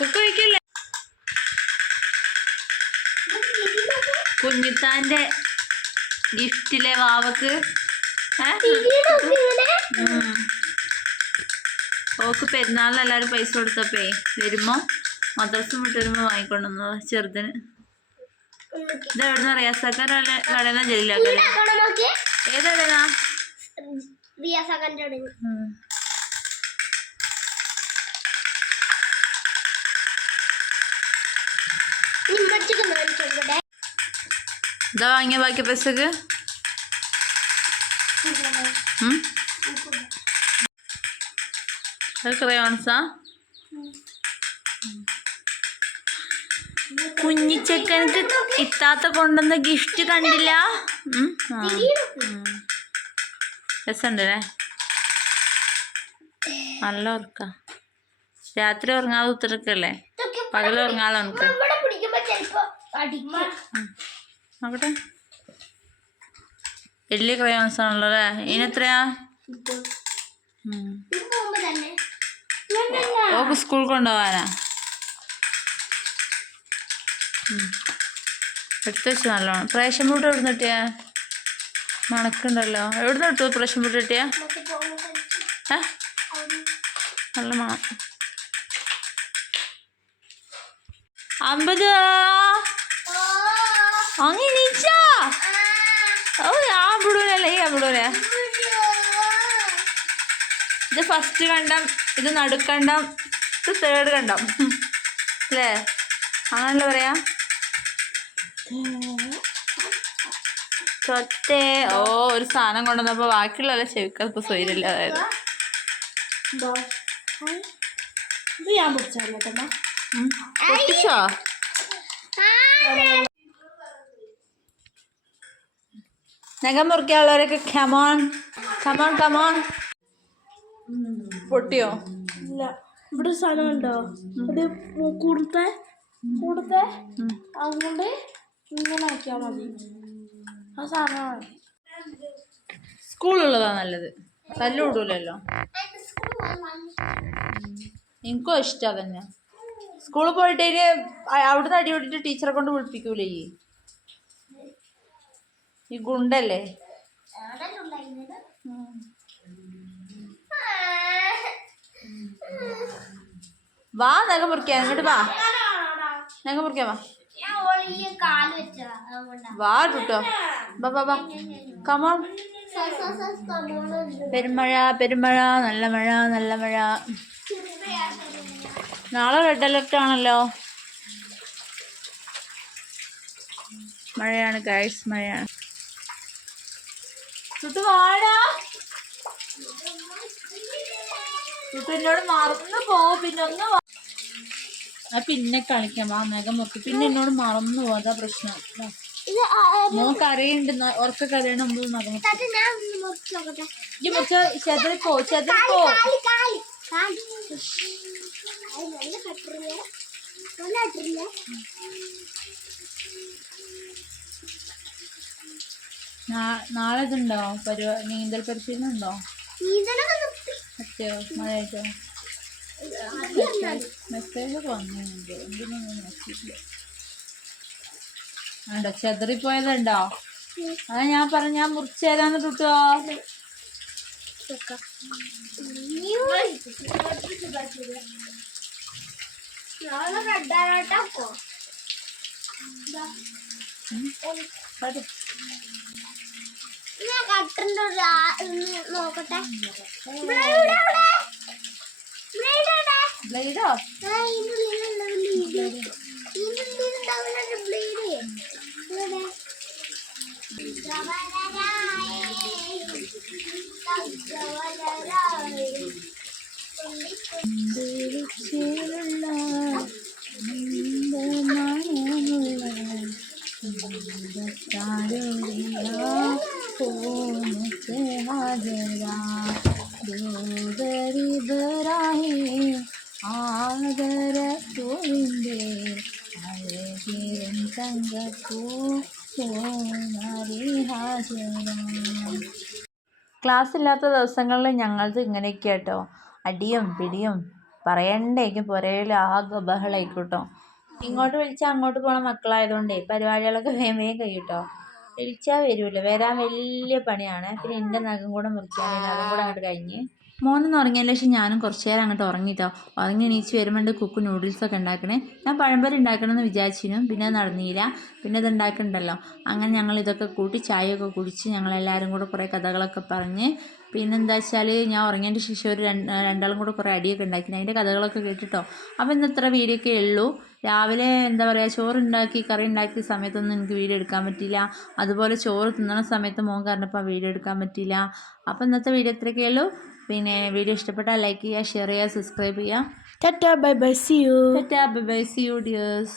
Cook വയ്ക്കല്ലേ കുഞ്ഞിത്താന്റെ ഗിഫ്റ്റിലെ വാവക്ക്. ഓക്ക് പെരുന്നാളിന് എല്ലാവരും പൈസ കൊടുത്തപ്പേ വരുമ്പോ മദ്രസ വിട്ട് വരുമ്പോ വാങ്ങിക്കൊണ്ടുവന്നതാ ചെറുതിന്. ഇത് എവിടെന്ന് റിയാസാക്കാൻ കടന ജയിലാക്കല്ലേ ഏതാ കടന നിമ്മച്ചക്ക് ഇതാ വാങ്ങിയ ബാക്കി പൈസക്ക് ക്രയോൺസാ കുഞ്ഞിച്ചക്കനക്ക് ഇത്താത്ത കൊണ്ടുവന്ന ഗിഫ്റ്റ് കണ്ടില്ല. രസമുണ്ടല്ലേ? നല്ല ഉറക്ക. രാത്രി ഉറങ്ങാതെ ഉത്തരക്കല്ലേ? പകൽ ഉറങ്ങാതെ നമുക്ക്. നോക്കട്ടെ. വലിയ ക്രയോൺസ് ആണല്ലോ അല്ലേ തന്നെ ഓക്ക് സ്കൂൾ കൊണ്ടുപോകാനാ. എടുത്തുവെച്ച് എടുത്ത് വെച്ചു നല്ലോണം. പ്രേഷൻ പൂട്ട് എവിടെ നിന്ന് കിട്ടിയാ? മണക്കുണ്ടല്ലോ. എവിടെ നിന്ന് കിട്ടുമോ പ്രേഷൻ പൂട്ട് കിട്ടിയാ? ഏ? നല്ല മണം. അമ്പത്. അങ്ങ് നീച്ചാ ഓ ഞാൻ വിടൂലല്ലേ ഞാൻ വിടൂലേ ഇത് ഫസ്റ്റ് കണ്ടം ഇത് നടുക്കണ്ടം ഇത് തേർഡ് കണ്ടം. അല്ലേ? അങ്ങനല്ല പറയാ? ചൊത്തേ ഓ ഒരു സാധനം കൊണ്ടുവന്നപ്പോ ബാക്കിയുള്ള ചെവിക്കൽപ്പ് സ്വൈരില്ല അതായത്. ഇത് ഞാൻ പിടിച്ചല്ലോ നഖം മുറിക്കാനുള്ളവരൊക്കെ ഖമോൺ കമോൺ കമോൺ പൊട്ടിയോ? ഇല്ല. ഇവിടെ സാധനം ഉണ്ടോ? ഒരു കൂടുത്തെ കൂടുത്തെ. അതുകൊണ്ട് ഇങ്ങനെ ആക്കിയാൽ മതി. ആ സാധനമാണ് സ്കൂളുള്ളതാ നല്ലത്. തല്ലു വിടൂലല്ലോ. എനിക്കും ഇഷ്ടം തന്നെ. സ്കൂളിൽ പോയിട്ട് അവിടുന്ന് അടി വിട്ടിട്ട് ടീച്ചറെ കൊണ്ട് വിളിപ്പിക്കൂലേ ഈ ഗുണ്ടല്ലേ? വാ നഖം മുറിക്കാൻ. ഇങ്ങോട്ട് വാ. നഖം മുറിക്കാൻ വാ. വാ വാ വാ വാ. കമോൺ പെരുമഴ പെരുമഴ നല്ല മഴ നല്ല മഴ. നാളെ റെഡ് അലർട്ട് ആണല്ലോ. മഴയാണ് ഗൈസ് മഴയാണ്. ചുട്ടു വാടാ ചുട്ടു എന്നോട് മറന്നു പോ പിന്നെ ഒന്ന് ആ പിന്നെ കളിക്കാം. ആ മേഘം മുക്കി പിന്നെ എന്നോട് മറന്നു പോ. അതാ പ്രശ്നം. ദാ. അറിയണ്ട്. ഉറക്ക കരയണ മുമ്പ് നഖം മുക്കി. മുറിച്ച് ചെതറിപ്പോ ചെതറിപ്പോ കാൽ നാളെ ഇതുണ്ടോ പരിപാടി നീന്തൽ പരിശീലനം ഉണ്ടോ മറ്റോ മഴയായിട്ടോ? മെസ്സേജ് വന്നിട്ടുണ്ട്. എന്തിനൊന്നും നോക്കിയില്ല ഉണ്ടോ ചെതറിപ്പോയതുണ്ടോ? അതാ ഞാൻ പറഞ്ഞ ഞാൻ മുറിച്ച് തരാന്ന് കിട്ടുമോ കട്ടറിന്റെ നോക്കട്ടെ. ബ്ലേഡോ ആ, ക്ലാസ് ഇല്ലാത്ത ദിവസങ്ങളിൽ ഞങ്ങളത് ഇങ്ങനെയൊക്കെ കേട്ടോ അടിയും പിടിയും പറയണ്ടേക്കും പുരയിൽ ആകെ ബഹളായിക്കോട്ടോ. ഇങ്ങോട്ട് വിളിച്ചാൽ അങ്ങോട്ട് പോണ മക്കളായതുകൊണ്ടേ പരിപാടികളൊക്കെ വേഗം കഴിയൂട്ടോ വിളിച്ചാൽ വരൂല. വരാൻ വലിയ പണിയാണ്. പിന്നെ എന്റെ നഖം കൂടെ മുറിക്കാൻ അതും കൂടെ അങ്ങോട്ട് കഴിഞ്ഞ്. മോനൊന്ന് ഉറങ്ങിയതിന് ശേഷം ഞാനും കുറച്ച് നേരം അങ്ങോട്ട് ഉറങ്ങിട്ടോ. ഉറങ്ങി എണീച്ച് വരുമ്പോൾ കുക്ക് നൂഡിൽസൊക്കെ ഉണ്ടാക്കണേ. ഞാൻ പഴംപൊരി ഉണ്ടാക്കണമെന്ന് വിചാരിച്ചിരുന്നു. പിന്നെ അത് നടന്നില്ല. പിന്നെ ഇത് ഉണ്ടാക്കണ്ടല്ലോ. അങ്ങനെ ഞങ്ങൾ ഇതൊക്കെ കൂട്ടി ചായയൊക്കെ കുടിച്ച് ഞങ്ങളെല്ലാവരും കൂടെ കുറേ കഥകളൊക്കെ പറഞ്ഞ് പിന്നെ എന്താ വെച്ചാൽ ഞാൻ ഉറങ്ങിയതിന്റെ ശേഷം ഒരു രണ്ട് രണ്ടാളും കൂടെ കുറേ അടിയൊക്കെ ഉണ്ടാക്കി. അതിന്റെ കഥകളൊക്കെ കേട്ടിട്ടോ? അപ്പോൾ ഇന്ന് ഇത്ര വീഡിയോ ഒക്കെ ഉള്ളൂ. രാവിലെ എന്താ പറയുക ചോറുണ്ടാക്കി കറി ഉണ്ടാക്കിയ സമയത്തൊന്നും എനിക്ക് വീഡിയോ എടുക്കാൻ പറ്റിയില്ല. അതുപോലെ ചോറ് തിന്നണ സമയത്ത് മോൻ കാരണപ്പോൾ വീഡിയോ എടുക്കാൻ പറ്റിയില്ല. അപ്പോൾ ഇന്നത്തെ വീഡിയോ ഇത്രയൊക്കെ ഉള്ളൂ. പിന്നെ വീഡിയോ ഇഷ്ടപ്പെട്ടാൽ ലൈക്ക് ചെയ്യുക ഷെയർ ചെയ്യുക സബ്സ്ക്രൈബ് ചെയ്യുക. Tata bye bye see you tata bye bye see you dears